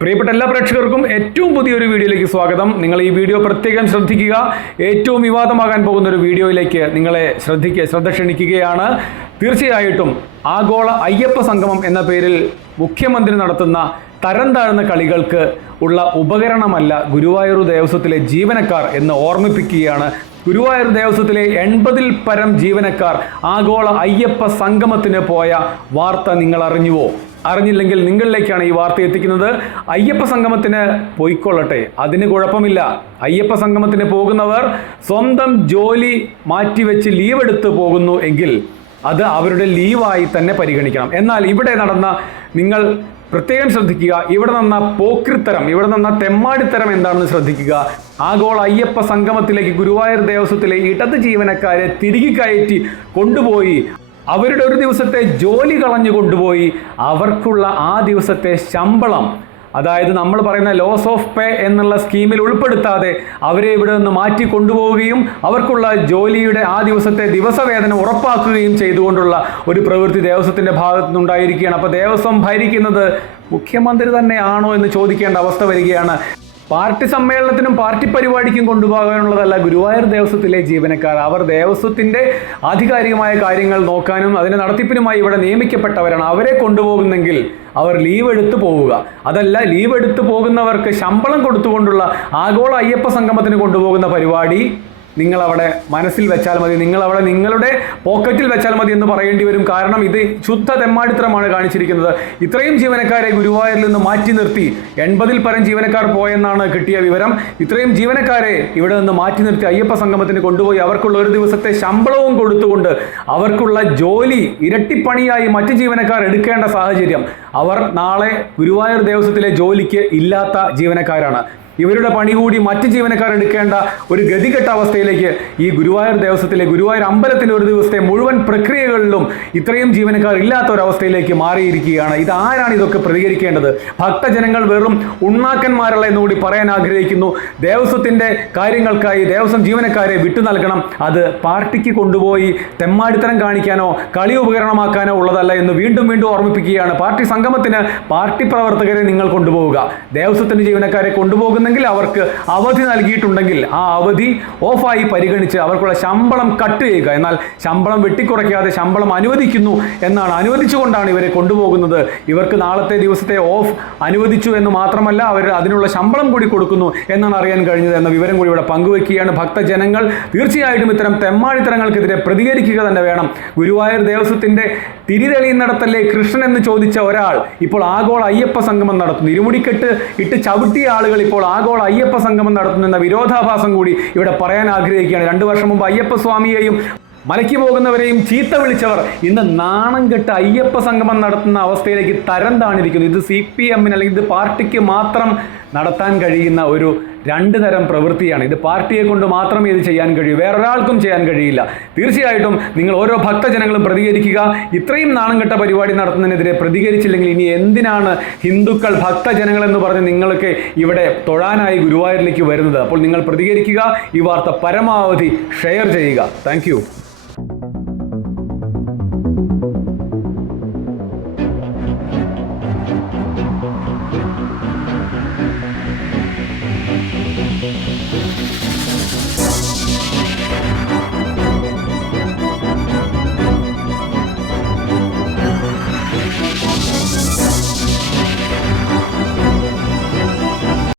പ്രിയപ്പെട്ട എല്ലാ പ്രേക്ഷകർക്കും ഏറ്റവും പുതിയൊരു വീഡിയോയിലേക്ക് സ്വാഗതം. നിങ്ങൾ ഈ വീഡിയോ പ്രത്യേകം ശ്രദ്ധിക്കുക. ഏറ്റവും വിവാദമാകാൻ പോകുന്ന ഒരു വീഡിയോയിലേക്ക് നിങ്ങളെ ശ്രദ്ധിക്കുക ശ്രദ്ധ ക്ഷണിക്കുകയാണ് തീർച്ചയായിട്ടും ആഗോള അയ്യപ്പ സംഗമം എന്ന പേരിൽ മുഖ്യമന്ത്രി നടത്തുന്ന തരം താഴ്ന്ന കളികൾക്ക് ഉള്ള ഉപകരണമല്ല ഗുരുവായൂർ ദേവസ്വത്തിലെ ജീവനക്കാർ എന്ന് ഓർമ്മിപ്പിക്കുകയാണ്. ഗുരുവായൂർ ദേവസ്വത്തിലെ എൺപതിൽ പരം ജീവനക്കാർ ആഗോള അയ്യപ്പ സംഗമത്തിന് പോയ വാർത്ത നിങ്ങൾ അറിഞ്ഞുവോ അറിഞ്ഞില്ലെങ്കിൽ നിങ്ങളിലേക്കാണ് ഈ വാർത്ത എത്തിക്കുന്നത്. അയ്യപ്പ സംഗമത്തിന് പോയിക്കൊള്ളട്ടെ. അതിന് കുഴപ്പമില്ല. അയ്യപ്പ സംഗമത്തിന് പോകുന്നവർ സ്വന്തം ജോലി മാറ്റിവെച്ച് ലീവ് എടുത്ത് പോകുന്നു എങ്കിൽ അത് അവരുടെ ലീവായി തന്നെ പരിഗണിക്കണം. എന്നാൽ ഇവിടെ നടന്ന നിങ്ങൾ പ്രത്യേകം ശ്രദ്ധിക്കുക. ഇവിടെ നിന്ന പോക്രിത്തരം ഇവിടെ നിന്ന തെമ്മാടിത്തരം എന്താണെന്ന് ശ്രദ്ധിക്കുക. ആഗോള അയ്യപ്പ സംഗമത്തിലേക്ക് ഗുരുവായൂർ ദേവസ്വത്തിലെ ഇടത് ജീവനക്കാരെ തിരികെ കയറ്റി കൊണ്ടുപോയി. അവരുടെ ഒരു ദിവസത്തെ ജോലി കളഞ്ഞു കൊണ്ടുപോയി അവർക്കുള്ള ആ ദിവസത്തെ ശമ്പളം. അതായത് നമ്മൾ പറയുന്ന ലോസ് ഓഫ് പേ എന്നുള്ള സ്കീമിൽ ഉൾപ്പെടുത്താതെ അവരെ ഇവിടെ നിന്ന് മാറ്റി കൊണ്ടുപോവുകയും അവർക്കുള്ള ജോലിയുടെ ആ ദിവസത്തെ ദിവസവേതനം ഉറപ്പാക്കുകയും ചെയ്തുകൊണ്ടുള്ള ഒരു പ്രവൃത്തി ദേവസ്വത്തിന്റെ ഭാഗത്തു നിന്നുണ്ടായിരിക്കുകയാണ്. അപ്പോൾ ദേവസ്വം ഭരിക്കുന്നത് മുഖ്യമന്ത്രി തന്നെയാണോ എന്ന് ചോദിക്കേണ്ട അവസ്ഥ വരികയാണ്. പാർട്ടി സമ്മേളനത്തിനും പാർട്ടി പരിപാടിക്കും കൊണ്ടുപോകാനുള്ളതല്ല ഗുരുവായൂർ ദേവസ്വത്തിലെ ജീവനക്കാർ. അവർ ദേവസ്വത്തിന്റെ ആധികാരികമായ കാര്യങ്ങൾ നോക്കാനും അതിന്റെ നടത്തിപ്പിനുമായി ഇവിടെ നിയമിക്കപ്പെട്ടവരാണ്. അവരെ കൊണ്ടുപോകുന്നെങ്കിൽ അവർ ലീവ് എടുത്ത് പോവുക. അതല്ല ലീവ് എടുത്തു പോകുന്നവർക്ക് ശമ്പളം കൊടുത്തുകൊണ്ടുള്ള ആഗോള അയ്യപ്പ സംഗമത്തിന് കൊണ്ടുപോകുന്ന പരിപാടി നിങ്ങൾ അവിടെ മനസ്സിൽ വെച്ചാൽ മതി. നിങ്ങൾ അവിടെ നിങ്ങളുടെ പോക്കറ്റിൽ വെച്ചാൽ മതി എന്ന് പറയേണ്ടി വരും. കാരണം ഇത് ശുദ്ധ തെമ്മാടിത്തരമാണ് കാണിച്ചിരിക്കുന്നത്. ഇത്രയും ജീവനക്കാരെ ഗുരുവായൂരിൽ നിന്ന് മാറ്റി നിർത്തി. എൺപതിൽ പരം ജീവനക്കാർ പോയെന്നാണ് കിട്ടിയ വിവരം. ഇത്രയും ജീവനക്കാരെ ഇവിടെ നിന്ന് മാറ്റി നിർത്തി അയ്യപ്പ സംഗമത്തിന് കൊണ്ടുപോയി. അവർക്കുള്ള ഒരു ദിവസത്തെ ശമ്പളവും കൊടുത്തുകൊണ്ട് അവർക്കുള്ള ജോലി ഇരട്ടിപ്പണിയായി മറ്റ് ജീവനക്കാർ എടുക്കേണ്ട സാഹചര്യം. അവർ നാളെ ഗുരുവായൂർ ദേവസ്വത്തിലെ ജോലിക്ക് ഇല്ലാത്ത ജീവനക്കാരാണ്. ഇവരുടെ പണി കൂടി മറ്റ് ജീവനക്കാർ എടുക്കേണ്ട ഒരു ഗതികെട്ട അവസ്ഥയിലേക്ക് ഈ ഗുരുവായൂർ ദേവസ്വത്തിലെ ഗുരുവായൂർ അമ്പലത്തിന്റെ ഒരു ദിവസത്തെ മുഴുവൻ പ്രക്രിയകളിലും ഇത്രയും ജീവനക്കാർ ഇല്ലാത്ത ഒരു അവസ്ഥയിലേക്ക് മാറിയിരിക്കുകയാണ്. ഇത് ആരാണ് ഇതൊക്കെ പ്രതികരിക്കേണ്ടത്? ഭക്തജനങ്ങൾ വെറും ഉണ്ണാക്കന്മാരല്ല എന്നുകൂടി പറയാൻ ആഗ്രഹിക്കുന്നു. ദേവസ്വത്തിന്റെ കാര്യങ്ങൾക്കായി ദേവസ്വം ജീവനക്കാരെ വിട്ടു നൽകണം. അത് പാർട്ടിക്ക് കൊണ്ടുപോയി തെമ്മാടിത്തരം കാണിക്കാനോ കളി ഉപകരണമാക്കാനോ ഉള്ളതല്ല എന്ന് വീണ്ടും വീണ്ടും ഓർമ്മിപ്പിക്കുകയാണ്. പാർട്ടി സംഗമത്തിന് പാർട്ടി പ്രവർത്തകരെ നിങ്ങൾ കൊണ്ടുപോവുക. ദേവസ്വത്തിന്റെ ജീവനക്കാരെ കൊണ്ടുപോകുന്നെങ്കിൽ അവർക്ക് അവധി നൽകിയിട്ടുണ്ടെങ്കിൽ ആ അവധി ഓഫായി പരിഗണിച്ച് അവർക്കുള്ള ശമ്പളം കട്ട് ചെയ്യുക. എന്നാൽ ശമ്പളം വെട്ടിക്കുറയ്ക്കാതെ ശമ്പളം അനുവദിക്കുന്നു എന്നാണ് അനുവദിച്ചുകൊണ്ടാണ് ഇവരെ കൊണ്ടുപോകുന്നത്. ഇവർക്ക് നാളത്തെ ദിവസത്തെ ഓഫ് അനുവദിച്ചു എന്ന് മാത്രമല്ല അവർ അതിനുള്ള ശമ്പളം കൂടി കൊടുക്കുന്നു എന്നാണ് അറിയാൻ കഴിഞ്ഞത് എന്ന വിവരം കൂടി ഇവിടെ പങ്കുവെക്കുകയാണ് ഭക്തജനങ്ങൾ. തീർച്ചയായിട്ടും ഇത്തരം തെമ്മാടിത്തരങ്ങൾക്കെതിരെ പ്രതികരിക്കുക തന്നെ വേണം. ഗുരുവായൂർ ദേവസ്വത്തിന്റെ തിരിതെളിയുന്നിടത്തല്ലേ കൃഷ്ണൻ എന്ന് ചോദിച്ച ഒരാൾ ഇപ്പോൾ ആഗോള അയ്യപ്പ സംഗമം നടത്തുന്നു. ഇരുമുടിക്കെട്ട് ഇട്ട് ചവിട്ടിയ ആളുകൾ ഇപ്പോൾ ആഗോള അയ്യപ്പ സംഗമം നടത്തുന്നു എന്ന വിരോധാഭാസം കൂടി ഇവിടെ പറയാൻ ആഗ്രഹിക്കുകയാണ്. രണ്ടു വർഷം മുമ്പ് അയ്യപ്പ സ്വാമിയെയും മലക്കി പോകുന്നവരെയും ചീത്ത വിളിച്ചവർ ഇന്ന് നാണം കെട്ട് അയ്യപ്പ സംഗമം നടത്തുന്ന അവസ്ഥയിലേക്ക് തരം താണിരിക്കുന്നു. ഇത് സി പി എമ്മിന് അല്ലെങ്കിൽ ഇത് പാർട്ടിക്ക് മാത്രം നടത്താൻ കഴിയുന്ന ഒരു രണ്ട് തരം പ്രവൃത്തിയാണ്. ഇത് പാർട്ടിയെ കൊണ്ട് മാത്രമേ ഇത് ചെയ്യാൻ കഴിയൂ. വേറൊരാൾക്കും ചെയ്യാൻ കഴിയില്ല. തീർച്ചയായിട്ടും നിങ്ങൾ ഓരോ ഭക്തജനങ്ങളും പ്രതികരിക്കുക. ഇത്രയും നാണം കെട്ട പരിപാടി നടത്തുന്നതിനെതിരെ പ്രതികരിച്ചില്ലെങ്കിൽ ഇനി എന്തിനാണ് ഹിന്ദുക്കൾ ഭക്തജനങ്ങൾ എന്ന് പറഞ്ഞ് നിങ്ങൾക്ക് ഇവിടെ തൊഴാനായി ഗുരുവായൂരിലേക്ക് വരുന്നത്? അപ്പോൾ നിങ്ങൾ പ്രതികരിക്കുക ഈ വാർത്ത പരമാവധി ഷെയർ ചെയ്യുക. താങ്ക്